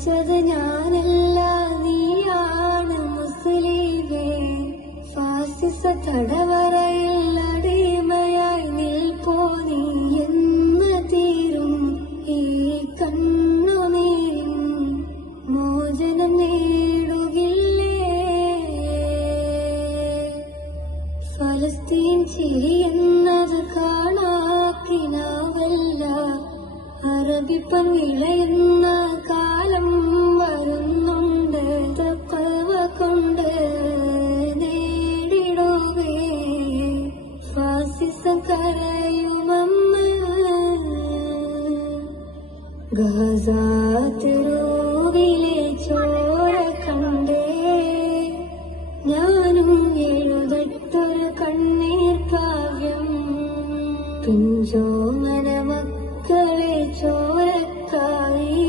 മരിച്ചത് ഞാനല്ല, നീയാണ് മുസ്ലിമേ. ഫാസിസ തടവറയിൽ അടിമയായി നിൽപ്പോ നീ എന്ന് തീരും ഈ കണ്ണുനീരിൻ മോചനം നേടുകില്ലേ? ഫലസ്തീൻ ചിരിയെന്നത് കാണാക്കിനാവല്ല, അറബിപ്പം വിളയുന്ന കാലം വരുന്നുണ്ട്. തഖ്വ കൊണ്ട് നേടിടുവേ ഫാസിസം കരയുമെന്ന്. ഗസ തെരുവിലെ ചോര കണ്ടേ ഞാനും എഴുതട്ടൊരു കണ്ണീർ കാവ്യം. പിഞ്ചോമന മക്കളെ ചോരക്കായി